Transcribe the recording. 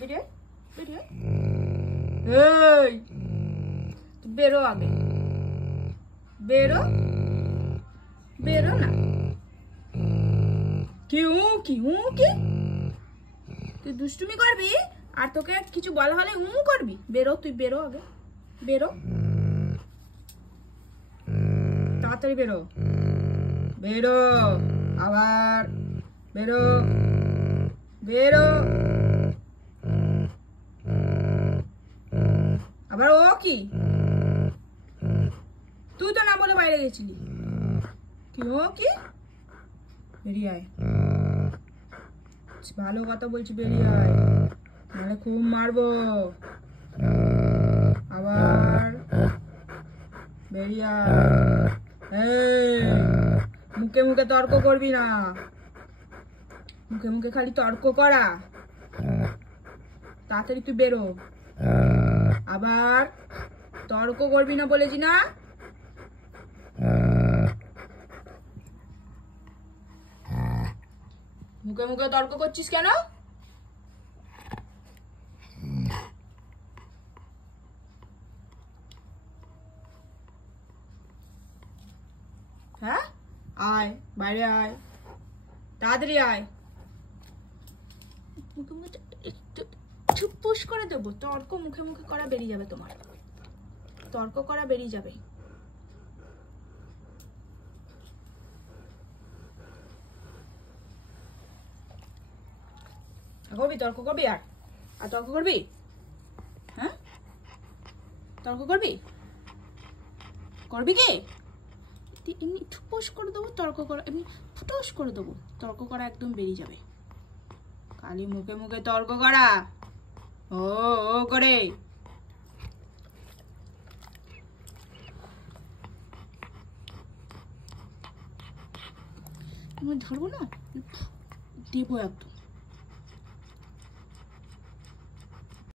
বেরিয়ে বেরিয়ে এই তুই বেরো আগে বেরো বেরো না কি কি তুই দুষ্টুমি করবি আর তোকে কিছু বলা হলে করবি বেরো তুই বেরো আগে বেরো তাড়াতাড়ি বেরো বেরো আবার বেরো বেরো আবার ও কি তুই তো না বলে বাইরে গেছিলি কি ও কি বেরিয়ে আয় ভালো কথা বলছি বেরিয়ে আয় নাহলে খুব মারবো আবার বেরিয়ে আয় মুখে মুখে তর্ক করবি না মুখে মুখে খালি তর্ক করা তাড়াতাড়ি তুই বেরো আবার তর্ক করবি না বলেছি না মুখে মুখে তর্ক করছিস কেন হ্যাঁ আয় বাইরে আয় তাড়াতাড়ি আয় মুখে মুখে ছুপুস করে দেবো তর্ক মুখে মুখে করা বেরিয়ে যাবে তোমার তর্ক করা বেরিয়ে যাবে করবি তর্ক করবি আর তর্ক করবি হ্যাঁ তর্ক করবি করবি কি এমনি ঠুপস করে দেবো তর্ক করা এমনি ফুটস করে দেবো তর্ক করা একদম বেরিয়ে যাবে খালি মুখে মুখে তর্ক করা ও করে ধরবো না দেবো একদম